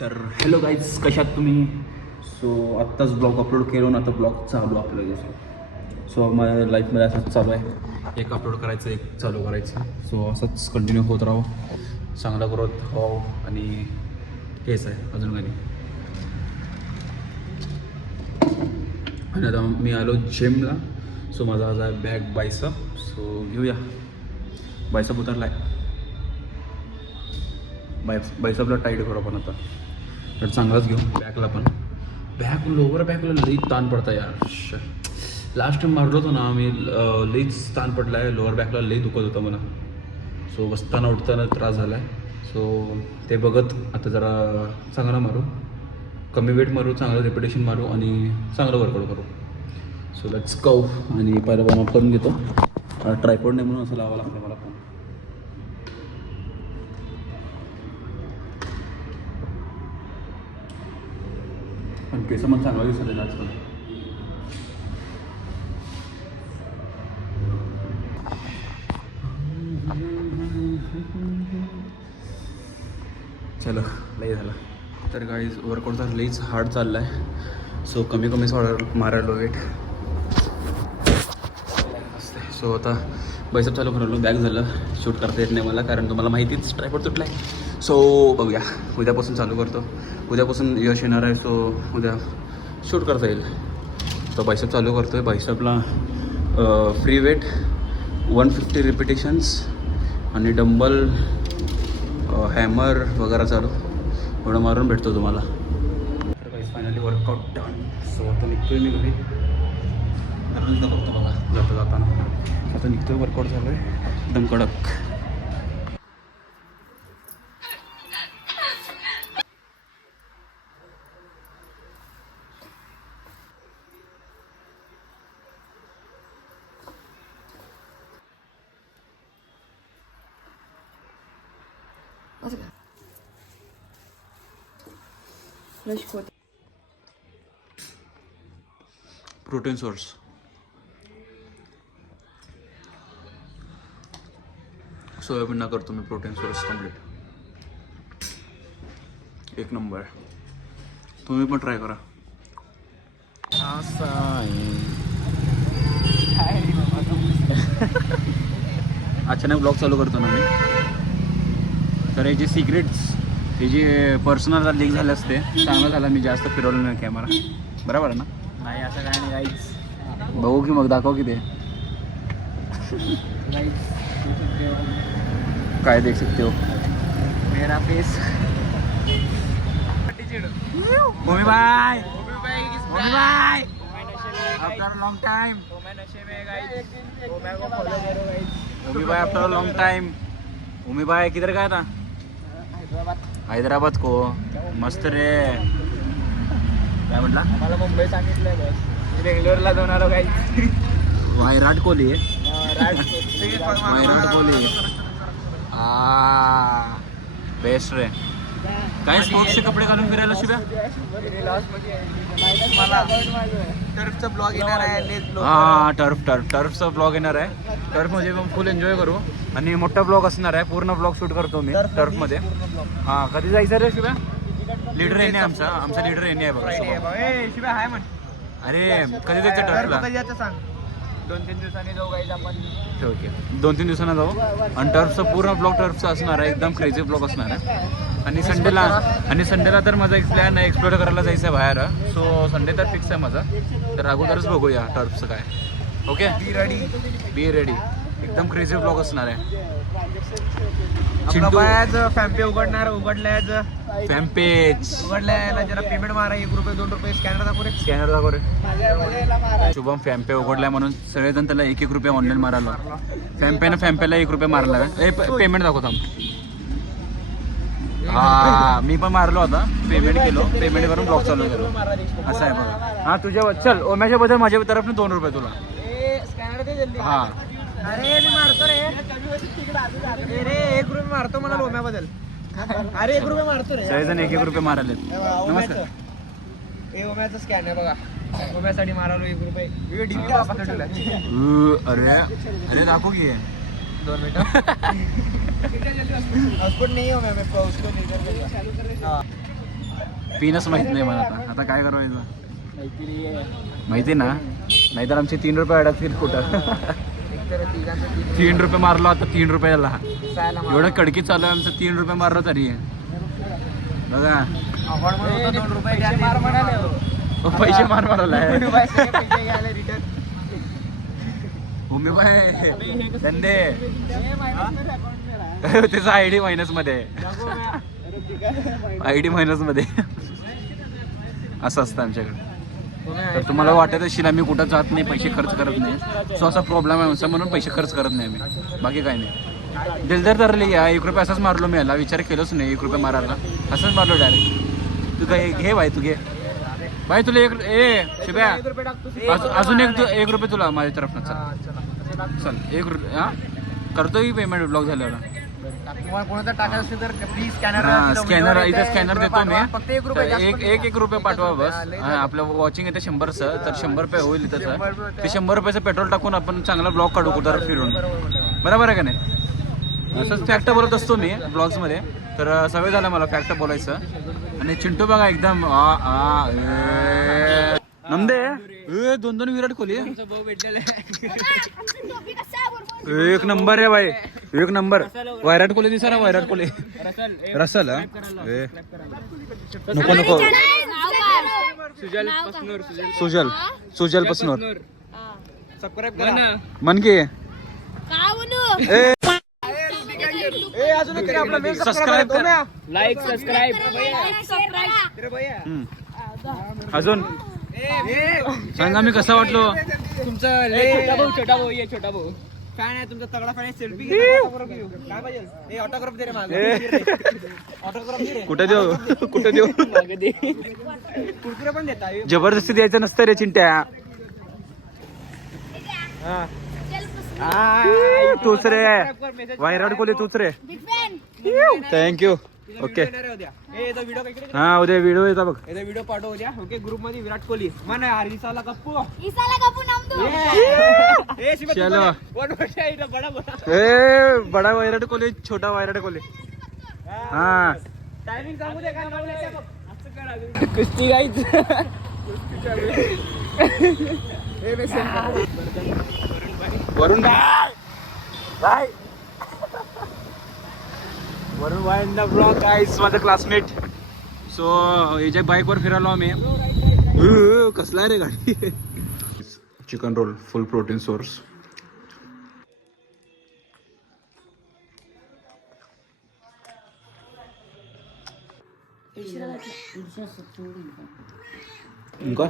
तर hello guys, कशात तुम्ही? सो आत्ताच ब्लॉग अपलोड केलो ना, आता ब्लॉग चालू आपल्याला. सो माझ्या लाईफमध्ये असंच चालू आहे, एक अपलोड करायचं, एक चालू करायचं. सो असंच कंटिन्यू होत राहो, चांगला ग्रोथ हो. आणि हेच आहे, अजून काही नाही. आणि आता मी आलो जिमला. सो माझा आज आहे बॅग बायसअप. सो घेऊया. बायसअप उतरला आहे, बायसअपला टाईट करू आपण आता. तर चांगलाच घेऊ. बॅकला पण लोअर बॅकला लई ताण पडता यार. लास्ट टाइम मारलो होतो ना मी, लईच ताण पडला आहे लोअर बॅकला, लई दुखत होतं मला. सो बसताना उठताना त्रास झाला आहे. सो ते बघत आता जरा चांगला मारू, कमी वेट मारू, चांगलं रिपिटेशन मारू आणि चांगलं वर्कआउट करू. So let's go. आणि पहिला वॉर्मअप करून घेतो. ट्रायपॉड नाही म्हणून असं लावावं लागतं मला पण. पण केस मग चांगला दिसत आहे आजकाल. चलो, लई झाला. तर गाईज वर्कआउट तर लईच हार्ड चालला आहे. सो कमी मारायला वेट असते. सो आता बायसेप चालू करायला. बॅक झालं, शूट करता येत नाही मला, कारण तुम्हाला माहितीच ट्रायपॉड तुटला आहे. सो बघूया, उद्यापासून चालू करतो. उद्यापासून यश येणार आहे. सो उद्या शूट करता येईल. तो बायसेप चालू करतो आहे. बायसेपला फ्री वेट 150 रिपिटेशन्स आणि डंबल, हॅमर वगैरे चालू एवढं मारून भेटतो तुम्हाला. तर काही फायनली वर्कआउट डन. सो आता निघतोय मी घरी. दररोज बघतो बघा जाताना. आता निघतोय, वर्कआउट चालू आहे एकदम कडक. Protein source. सोयाबीन करतो मी प्रोटीन सोर्स कम्प्लीट. एक नंबर. तुम्ही पण ट्राय करा. अचानक ब्लॉग चालू करतो ना मी. तर याचे सिक्रेट्स, हे जे पर्सनल लीक झाले असते, चांगलं झालं मी जास्त फिरवलं नाही कॅमेरा. बरोबर आहे ना? नाही असं काय नाही गाईच. बघू की मग, दाखव की ते काय देख सकते हो. मेरा face. Mummy bye. Mummy bye. After long time. Mummy bye after long time. Mummy bye किधर गया था? हैदराबाद को. मस्त रे. काय म्हटला? मला मुंबई सांगितलंय बस. मी बेंगलोरला जाऊन आलो काही. विराट कोहली आहे. विराट कोहली बेस्ट रे. काय स्पोर्ट्सचे कपडे घालून फिरायला शिव्या? टर्फचा ब्लॉग येणार आहे. हां, टर्फचा ब्लॉग येणार आहे. टर्फमध्ये मग फुल एन्जॉय करू आणि मोठा ब्लॉग असणार आहे. पूर्ण ब्लॉग शूट करतो मी टर्फमध्ये. हां, कधी जायचं रे शिव्या? लीडर येणे आमचा लीडर येणे आहे बघा. शिवाय हाय म्हण. अरे कधी जायचं टर्फला? कधी यायचं सांग. 2-3 दिवसांनी जाऊ गाईज आपण. ओके, 2-3 दिवसांना जाऊ. आणि टर्फचं पूर्ण ब्लॉग टर्फचा असणार आहे. एकदम क्रेझी ब्लॉग असणार आहे. आणि संडेला तर माझा एक प्लॅन आहे, एक्सप्लोर करायला जायचं आहे बाहेर. सो संडे तर फिक्स आहे माझा. तर अगोदरच बघूया टर्फचं काय. Okay, be ready. एकदम क्रेझी ब्लॉग असणार आहे. फॅम्पे उघडल्याच फॅम्पेज उघडल्याला जरा पेमेंट मारा. 1 रुपये 2 रुपये स्कॅनर दाखव रे. शुभम फॅम्पे उघडलाय म्हणून सगळेजण त्याला 1-1 रुपये ऑनलाईन मारायला. फॅम्पेला 1 रुपये मारला. पेमेंट दाखवतो. हा, मी पण मारलो होता. पेमेंट केलो. पेमेंट करून ब्लॉग चालू केलो. असं आहे बघा. हा, तुझ्या चल ओम्याच्या बद्दल माझ्या तरफ 2 रुपये तुला. स्कॅनर दे जल्दी. हा, अरे मी मारतो रे. अरे 1 रुपये मारतो मला लोम्याबद्दल. अरे 1 रुपये मारतो रे. सगळेजण 1-1 रुपये मारायले. नमस्कार. हे ओम्याचं स्कॅन आहे बघा. ओम्यासाठी मारालो 1 रुपये. अरे दाखव की 2 मिनटं. पासपोर्ट नहीं है मैं उसको नहीं कर देगा. पिनच माहित नाही मला आता काय करायचं माहिती ना नाहीतर आमचे 3 रुपये अडकतील कुठं 3 रुपये मारलो आता 3 रुपयाला एवढं कडकी चालू आहे आमचं 3 रुपये मारलो तरी बघा पैसे मार मारायला भूमी बाय धंदे त्याचा आयडी मायनस मध्ये आयडी मायनस मध्ये असं असतं आमच्याकडे तर तुम्हाला वाटत असेल आम्ही कुठं जात नाही पैसे खर्च करत नाही सो असा प्रॉब्लेम आहे आमचा म्हणून पैसे खर्च करत नाही आम्ही बाकी काय नाही दिलदार धरले या 1 रुपये असाच मारलो मी याला विचार केलोच नाही 1 रुपये मारायला असंच मारलो डायरेक्ट तू काय घे भाई तू घे भाई तुला शिब्या अजून 1 रुपये तुला माझ्या तरफनं चल 1 रुपये हा करतो की पेमेंट ब्लॉक झाल्यावर कोणाचा टाकायचं असेल तर प्लीज स्कॅनर इथे स्कॅनर देतो मी फक्त 1 रुपये एक रुपये पाठवा बस आपलं वॉचिंग येते 100चं तर 100 रुपये होईल त्याचं ते 100 रुपयाचं पेट्रोल टाकून आपण चांगला ब्लॉग काढू कुठं फिरून बरोबर आहे का नाही असंच फॅक्ट बोलत असतो मी ब्लॉग्समध्ये तर सवय झाला मला फॅक्ट बोलायचं आणि चिंटू बघा एकदम नमदे 2 विराट कोहली एक नंबर आहे भाई 1 नंबर विराट कोहली दिसा ना विराट कोहली रसल नको नको सुजल पसनूर सबस्क्राइब करा मन की सबस्क्राइब करा लाईक सबस्क्राइब अजून सांगा मी कसा वाटलो तुमचं छोटा भाऊ फॅन आहे तुमचा तगडा फॅन आहे सेल्फी काय पाहिजे ऑटोग्राफ दे रे मागे ऑटोग्राफ दे रे कुठे देऊ कुरकुरे पण देता जबरदस्ती द्यायचं नसतं रे चिंट्या तूच रे विराट कोहली तूच रे थँक्यू ओके हा उद्या व्हिडिओ येता बघ व्हिडिओ पाठव उद्या ओके ग्रुप मध्ये विराट कोहली मन हरिसाला कप्पू चलो बडा विराट कोहली छोटा विराट कोहली हा टायमिंग सांगू दे काय कुस्ती गाईच वरुण भाई वरुण भाई इन द ब्लॉग गाइस माझा क्लासमेट सो याच्या बाईकवर फिरायलो आम्ही कसला आहे रे गाडी चिकन रोल फुल प्रोटीन सोर्स ఇంకా